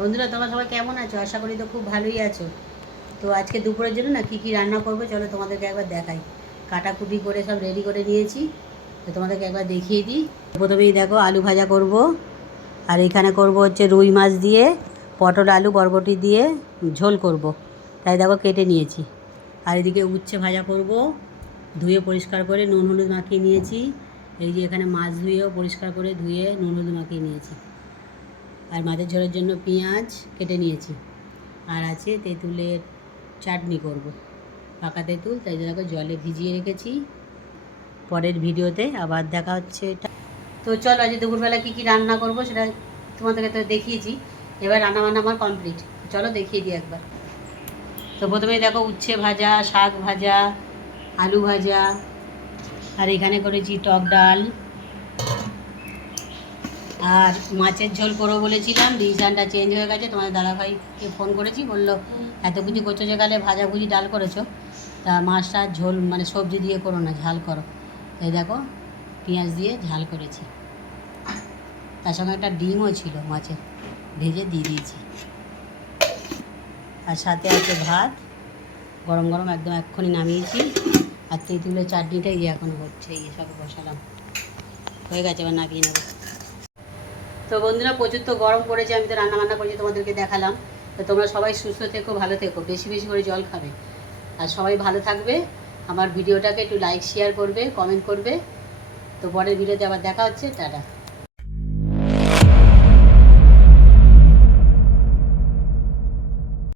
বন্ধুরা তোমরা সবাই কেমন আছো? আশা করি তো খুব ভালোই আছো। তো আজকে দুপুরের জন্য না কী কী রান্না করবো চলো তোমাদেরকে একবার দেখাই। কাটাকুটি করে সব রেডি করে নিয়েছি, তো তোমাদেরকে একবার দেখিয়ে দিই। প্রথমেই দেখো আলু ভাজা করব, আর এখানে করব হচ্ছে রুই মাছ দিয়ে পটল আলু বরবটি দিয়ে ঝোল করব, তাই দেখো কেটে নিয়েছি। আর এদিকে উচ্ছে ভাজা করব, ধুয়ে পরিষ্কার করে নুন হলুদ মাখিয়ে নিয়েছি। এই যে এখানে মাছ ধুয়েও পরিষ্কার করে ধুয়ে নুন হলুদ মাখিয়ে নিয়েছি। আর মাছের ঝোলের জন্য পেঁয়াজ কেটে নিয়েছি। আর আছে তেঁতুলের চাটনি করব, পাকা তেঁতুল, তাই জন্য জলে ভিজিয়ে রেখেছি। পরের ভিডিওতে আবার দেখা হচ্ছে এটা। তো চলো আজ দুপুরবেলা কী কী রান্না করব সেটা তোমাদেরকে তো দেখিয়েছি। এবার রান্নাবান্না আমার কমপ্লিট, চলো দেখিয়ে দিই একবার। তো প্রথমেই দেখো উচ্ছে ভাজা, শাক ভাজা, আলু ভাজা, আর এখানে করেছি টক ডাল। আর মাছের ঝোল করবো বলেছিলাম, ডিসিশানটা চেঞ্জ হয়ে গেছে। তোমাদের দাদাভাইকে ফোন করেছি, বললো এত কিছু করছো যেখানে ভাজাভুজি ডাল করেছো, তা মাছটা ঝোল মানে সবজি দিয়ে করো না, ঝাল করো। এই দেখো পেঁয়াজ দিয়ে ঝাল করেছি, তার সঙ্গে একটা ডিমও ছিল মাছের, ভেজে দিয়ে দিয়েছি। আর সাথে আছে ভাত, গরম গরম একদম এক্ষুনি নামিয়েছি। আর তেঁতুলের চাটনিটা এই এখনও হচ্ছে, এই সব বসালাম, হয়ে গেছে, এবার নামিয়ে নেবো। তো বন্ধুরা প্রচুর তো গরম পড়েছে, আমি তো রান্নাবান্না করেছি তোমাদেরকে দেখালাম। তো তোমরা সবাই সুস্থ থেকো, ভালো থেকো, বেশি বেশি করে জল খাবে, আর সবাই ভালো থাকবে। আমার ভিডিওটাকে একটু লাইক শেয়ার করবে, কমেন্ট করবে। তো পরের ভিডিওতে আবার দেখা হচ্ছে, টাটা।